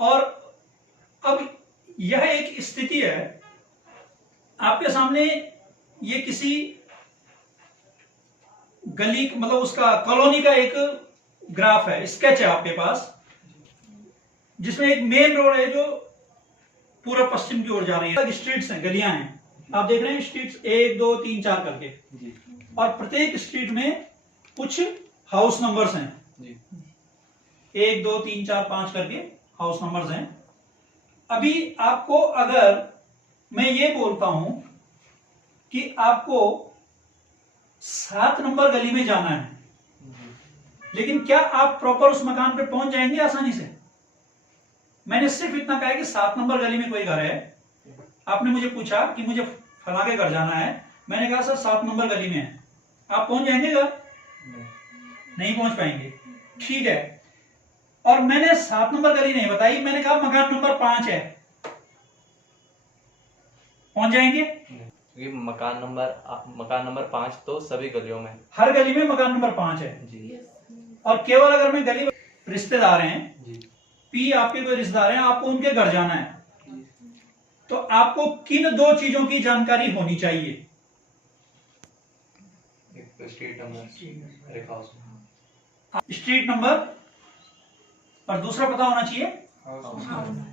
और अब यह एक स्थिति है आपके सामने, ये किसी गली मतलब उसका कॉलोनी का एक ग्राफ है, स्केच है आपके पास, जिसमें एक मेन रोड है जो पूर्व पश्चिम की ओर जा रही है। स्ट्रीट्स हैं, गलियां हैं, आप देख रहे हैं स्ट्रीट्स 1 2 3 4 करके, और प्रत्येक स्ट्रीट में कुछ हाउस नंबर्स हैं, 1 2 3 4 5 करके हाउस नंबर्स हैं। अभी आपको अगर मैं ये बोलता हूं कि आपको 7 नंबर गली में जाना है, लेकिन क्या आप प्रॉपर उस मकान पे पहुंच जाएंगे आसानी से? मैंने सिर्फ इतना कहा है कि 7 नंबर गली में कोई घर है। आपने मुझे पूछा कि मुझे फला के घर जाना है, मैंने कहा सर 7 नंबर गली में है, आप पहुंच जाएंगे घर? नहीं पहुंच पाएंगे, ठीक है। और मैंने 7 नंबर गली नहीं बताई, मैंने कहा मकान नंबर 5 है, पहुंच जाएंगे? मकान नंबर 5 तो सभी गलियों में, हर गली में मकान नंबर 5 है जी। और केवल अगर मैं गली रिश्तेदार हैं जी, पी आपके कोई रिश्तेदार हैं, आपको उनके घर जाना है, तो आपको किन 2 चीजों की जानकारी होनी चाहिए? स्ट्रीट नंबर और दूसरा पता होना चाहिए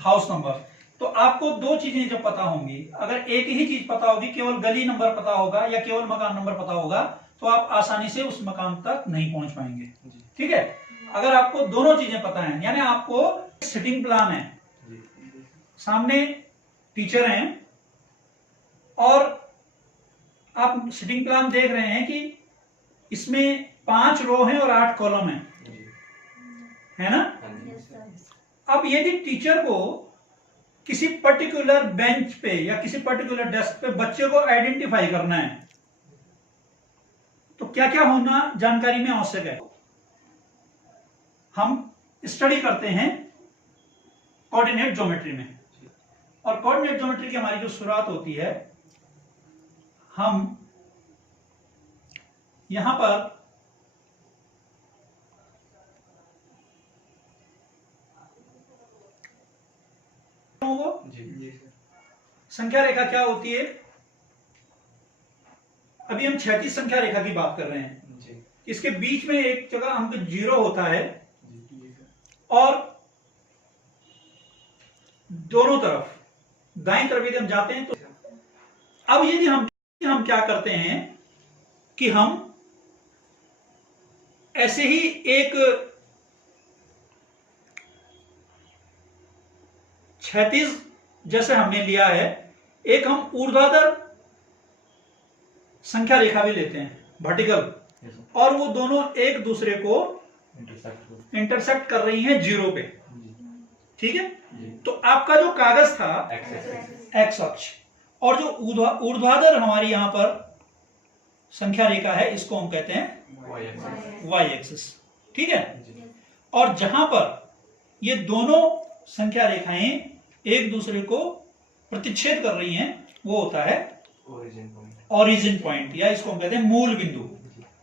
हाउस नंबर। तो आपको 2 चीजें जब पता होंगी, अगर एक ही चीज पता होगी, केवल गली नंबर पता होगा या केवल मकान नंबर पता होगा, तो आप आसानी से उस मकान तक नहीं पहुंच पाएंगे, ठीक है। अगर आपको दोनों चीजें पता है, यानी आपको सिटिंग प्लान है, सामने टीचर हैं और आप सिटिंग प्लान देख रहे हैं कि इसमें 5 रो हैं और 8 कॉलम है ना। अब यदि टीचर को किसी पर्टिकुलर बेंच पे या किसी पर्टिकुलर डेस्क पे बच्चे को आइडेंटिफाई करना है, तो क्या क्या होना जानकारी में आवश्यक है? हम स्टडी करते हैं कोऑर्डिनेट ज्योमेट्री में, और कोऑर्डिनेट ज्योमेट्री की हमारी जो शुरुआत होती है, हम यहां पर संख्या रेखा क्या होती है? अभी हम क्षैतिज संख्या रेखा की बात कर रहे हैं। इसके बीच में एक जगह अंक 0 होता है और दोनों तरफ दाईं तरफ यदि हम जाते हैं तो अब यदि हम क्या करते हैं कि हम ऐसे ही एक क्षैतिज जैसे हमने लिया है, एक हम ऊर्ध्वाधर संख्या रेखा भी लेते हैं, वर्टिकल, और वो दोनों एक दूसरे को इंटरसेक्ट कर रही हैं 0 पे, ठीक है। तो आपका जो कागज था एक्स अक्ष, और जो ऊर्ध्वाधर हमारी यहां पर संख्या रेखा है, इसको हम कहते हैं वाई एक्सिस, ठीक है। और जहां पर ये दोनों संख्या रेखाएं एक दूसरे को प्रतिच्छेद कर रही हैं, वो होता है ओरिजिन पॉइंट, या इसको हम कहते हैं मूल बिंदु,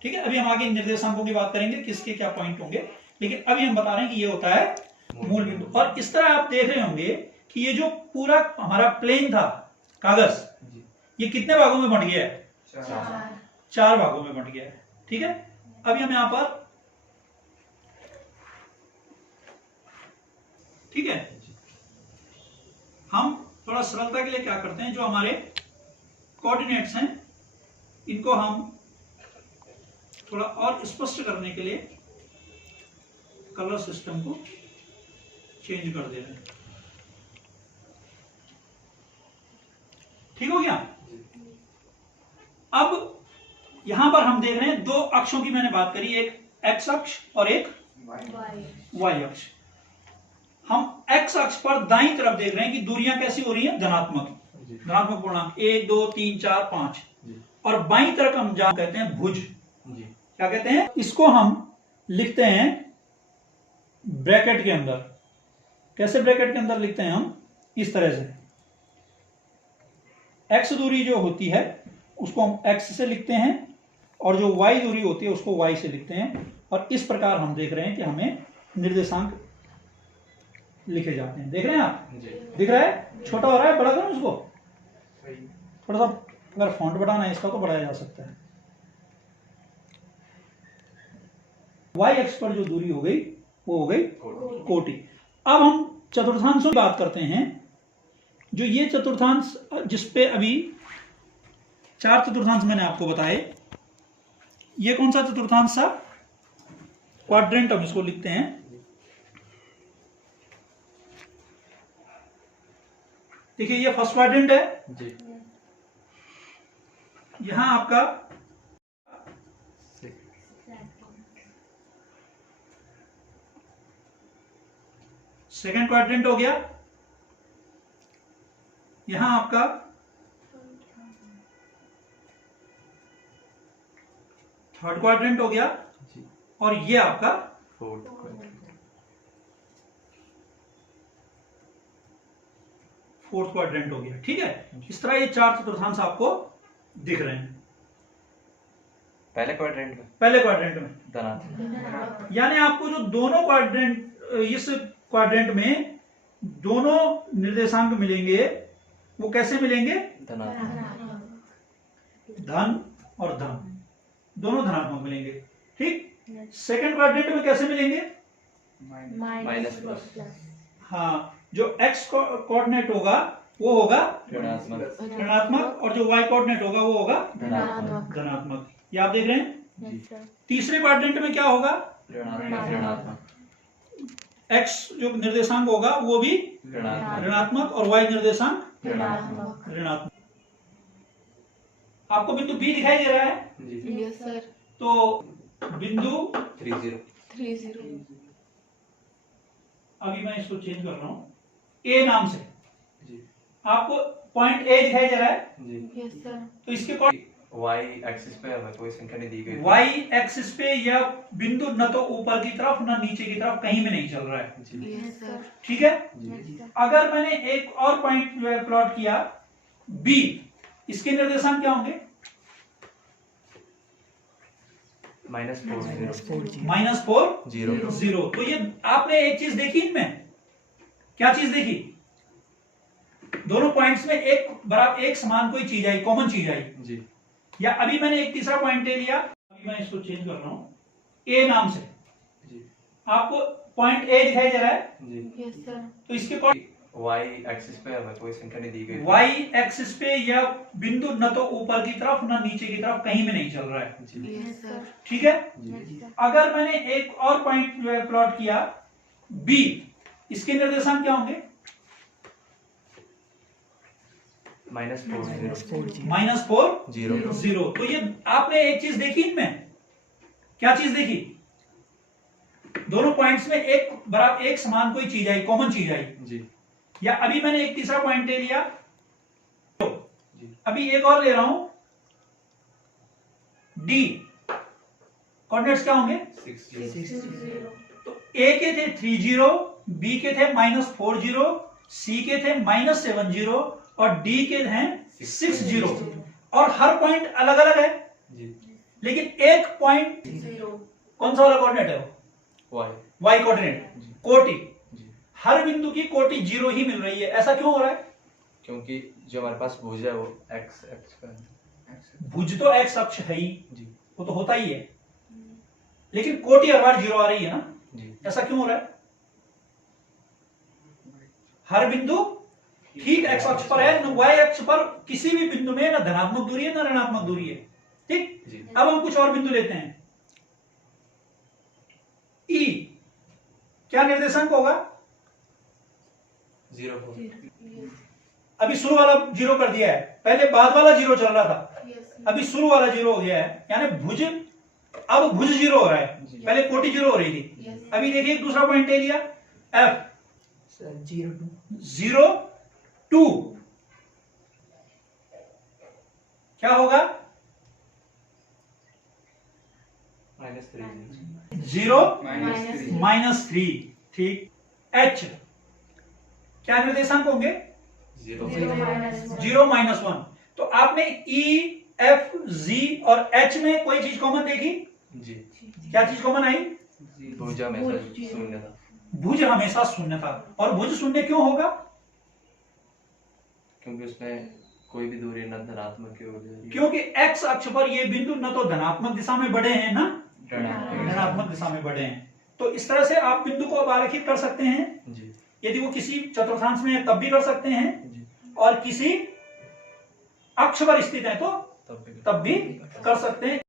ठीक है। अभी हम आगे निर्देशांकों की बात करेंगे, किसके क्या पॉइंट होंगे, लेकिन अभी हम बता रहे हैं कि ये होता है मूल बिंदु। और इस तरह आप देख रहे होंगे कि ये जो पूरा हमारा प्लेन था कागज, ये कितने भागों में बंट गया है? 4 भागों में बंट गया है, ठीक है। अभी हम यहां पर, ठीक है, हम थोड़ा सरलता के लिए क्या करते हैं, जो हमारे कोऑर्डिनेट्स हैं इनको हम थोड़ा और स्पष्ट करने के लिए कलर सिस्टम को चेंज कर दे रहे हैं, ठीक हो गया। अब यहां पर हम देख रहे हैं 2 अक्षों की मैंने बात करी, एक एक्स अक्ष और एक वाई अक्ष। हम एक्स अक्ष पर दाईं तरफ देख रहे हैं कि दूरियां कैसी हो रही हैं, धनात्मक पूर्णांक 1 2 3 4 5, और बाईं तरफ हम जहां कहते हैं भुज, क्या कहते हैं, इसको हम लिखते हैं ब्रैकेट के अंदर। कैसे ब्रैकेट के अंदर लिखते हैं हम? इस तरह से, एक्स दूरी जो होती है उसको हम एक्स से लिखते हैं, और जो वाई दूरी होती है उसको वाई से लिखते हैं, और इस प्रकार हम देख रहे हैं कि हमें निर्देशांक लिखे जाते हैं। देख रहे हैं आप? जी। दिख रहा है? छोटा हो रहा है, बड़ा करूं उसको? थोड़ा सा अगर फॉन्ट बढ़ाना है इसका तो बढ़ाया जा सकता है। y एक्स पर जो दूरी हो गई वो हो गई कोटि। अब हम चतुर्थांशों की बात करते हैं। जो ये चतुर्थांश जिसपे अभी 4 चतुर्थांश मैंने आपको बताए, ये कौन सा चतुर्थांश था? क्वाड्रेंट हम इसको लिखते हैं। देखिए ये फर्स्ट क्वाड्रेंट है जी। यहां आपका सेकंड क्वाड्रेंट हो गया, यहां आपका थर्ड क्वाड्रेंट हो गया जी। और ये आपका फोर्थ फोर्थ क्वाड्रेंट हो गया। ठीक है, इस तरह ये 4 चतुर्थांश आपको दिख रहे हैं। पहले क्वाड्रेंट में, पहले क्वाड्रेंट में धनात्मक, यानी आपको जो दोनों क्वाड्रेंट, इस क्वाड्रेंट में दोनों निर्देशांक मिलेंगे, वो कैसे मिलेंगे? धनात्मक, धन और धन दोनों धनात्मक मिलेंगे। ठीक। सेकंड क्वाड्रेंट में कैसे मिलेंगे? माइनस प्लस, हाँ, जो x कोऑर्डिनेट होगा वो होगा ऋणात्मक, ऋणात्मक और जो y कोऑर्डिनेट होगा वो होगा धनात्मक, धनात्मक। ये आप देख रहे हैं। जी। तीसरे क्वाड्रेंट में क्या होगा? ऋणात्मक, x जो निर्देशांक होगा वो भी ऋणात्मक, ऋणात्मक और y निर्देशांक ऋणात्मक, ऋणात्मक। आपको बिंदु B दिखाई दे रहा है? जी। Yes sir. तो बिंदु 30, अभी मैं इसको चेंज कर रहा हूं A नाम से। जी। आपको पॉइंट A दिखाई दे रहा है? जी। Yes sir. तो इसके y एक्सिस पे हमें कोई संख्या नहीं दी गई। y एक्सिस पे यह बिंदु न तो ऊपर की तरफ न नीचे की तरफ कहीं में नहीं चल रहा है। जी। Yes sir. ठीक है। जी। अगर मैंने एक और पॉइंट प्लॉट किया B, इसके निर्देशांक क्या होंगे? -4 0 0। तो ये आपने एक चीज देखी इनमें, क्या चीज देखी? दोनों पॉइंट्स में एक बराबर एक समान कोई चीज आई, कॉमन चीज आई। जी। या अभी मैंने एक तीसरा पॉइंट ले लिया, अभी मैं इसको चेंज कर रहा हूं A नाम से। जी। आपको पॉइंट A दिखाई दे रहा है? जी। Yes sir. तो इसके y एक्सिस पे हमें कोई संख्या नहीं दी गई। y एक्सिस पे यह बिंदु न तो ऊपर की तरफ न नीचे की तरफ कहीं में नहीं चल रहा है। जी। Yes sir. ठीक है। जी। अगर मैंने एक और पॉइंट प्लॉट किया B, इसके निर्देशांक क्या होंगे? -4 0 0। तो ये आपने एक चीज देखी इनमें, क्या चीज देखी? दोनों पॉइंट्स में एक बराबर एक समान कोई चीज आई, कॉमन चीज आई। जी। या अभी मैंने एक तीसरा पॉइंट ले लिया, जी। अभी एक और ले रहा हूं D, कोऑर्डिनेट्स क्या होंगे? 6 तो A के थे 30, B के थे -40, C के थे -70 और D के हैं 60। और हर पॉइंट अलग अलग है, जी। लेकिन एक पॉइंट कौन सा वाला कोऑर्डिनेट है? y Y कोऑर्डिनेट, जी। कोटि। जी। हर बिंदु की कोटि 0 ही मिल रही है। ऐसा क्यों हो रहा है? क्योंकि जो हमारे पास भुज है वो x एक्स का है। भुज तो x अक्ष है ही, जी। वो तो होता ही है, लेकिन कोटि हर बार 0 आ रही है ना। जी। ऐसा क्यों हो रहा है? हर बिंदु ठीक x अक्ष पर है, न y अक्ष पर किसी भी बिंदु में न धनात्मक दूरी है न ऋणात्मक दूरी है। ठीक। जी। अब हम कुछ और बिंदु लेते हैं। E, क्या निर्देशांक होगा? 0 अभी शुरू वाला 0 कर दिया है, पहले बाद वाला 0 चल रहा था, यस अभी शुरू वाला 0 हो गया है। यानी भुज, अब भुज 0 हो रहा है, जी। पहले कोटि 0 हो रही थी। यस। अभी देखिए एक दूसरा पॉइंट ले लिया F 0 2, क्या होगा? -3 0 -3। ठीक। H, क्या निर्देशांक होंगे? 0 0 -1। तो आपने E, F, G और H में कोई चीज कॉमन देखी? जी। क्या चीज कॉमन आई? भुजा में सर शून्य था। भुज हमेशा शून्य था। और भुज शून्य क्यों होगा? क्योंकि उसमें कोई भी दूरी न धनात्मक की होगी, क्योंकि एक्स अक्ष पर ये बिंदु न तो धनात्मक दिशा में बढ़े हैं ना ऋणात्मक दिशा में बढ़े हैं। तो इस तरह से आप बिंदु को अब आरेखित कर सकते हैं जी यदि वो किसी चतुर्थांश में है तब भी कर सकते हैं, जी, और किसी अक्ष पर स्थित है तो तब भी तब भी कर सकते हैं।